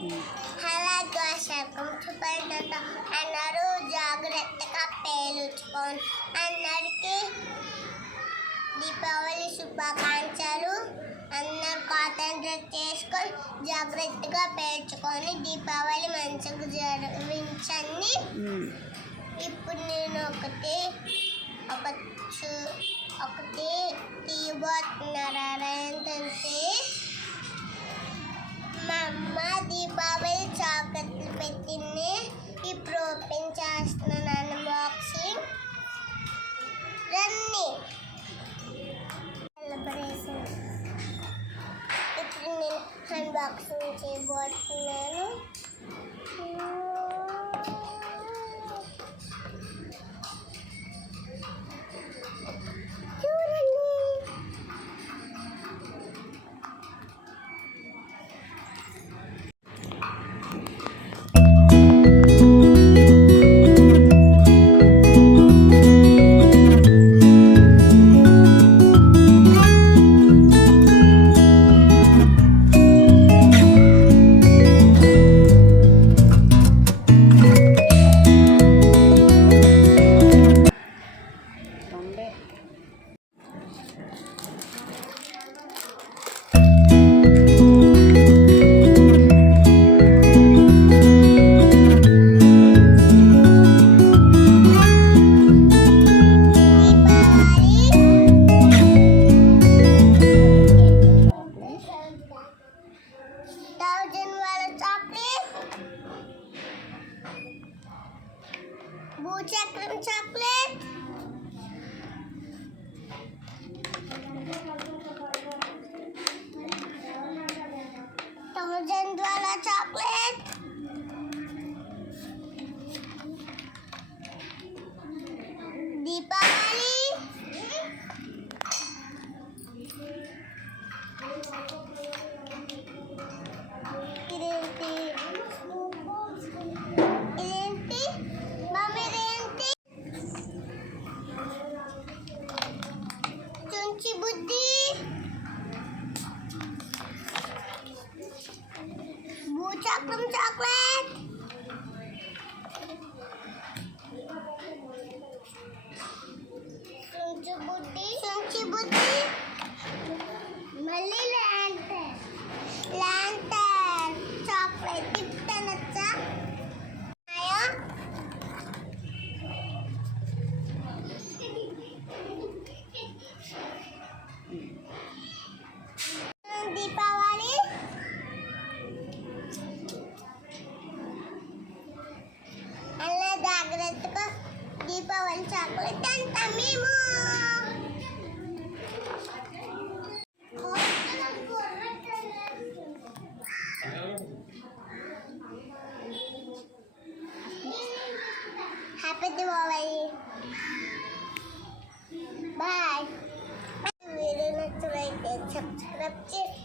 అలాగే శకం చూపేటట్టు అన్నారు. జాగ్రత్తగా పేలుచుకోండి. అందరికీ దీపావళి శుభాకాంక్షలు. అందరు కాటన్ డ్రెస్ చేసుకొని జాగ్రత్తగా పేర్చుకొని దీపావళి మంచిగా జరిపించండి. ఇప్పుడు నేను ఒకటి తీయబోతున్నారు. ఏంటంటే మా అమ్మ దీపావళి చాక్లెట్లు పెట్టింది. ఇప్పుడు ఓపెన్ చేస్తున్నాను. అన్బాక్సింగ్ రండి. ఇప్పుడు నేను అన్బాక్సింగ్ చేయబోతున్నాను. భూచక్రం చాక్లెట్, తమజంద్వాల చాక్లెట్, దీపావళి, బుద్ధి, భూచక్రం చాక్లెట్, సుంచి బుద్ధి, మళ్ళీ ల్యాంటర్న్ చాక్లెట్ తిప్పనచ్చా. దీపావళి అలా జాగ్రత్తగా దీపావళి చాక్లెట్ అంతా మేము హ్యాపీ దీపావళి. బాయ్. వీడియో నచ్చినట్లయితే సబ్స్క్రైబ్ చేయండి.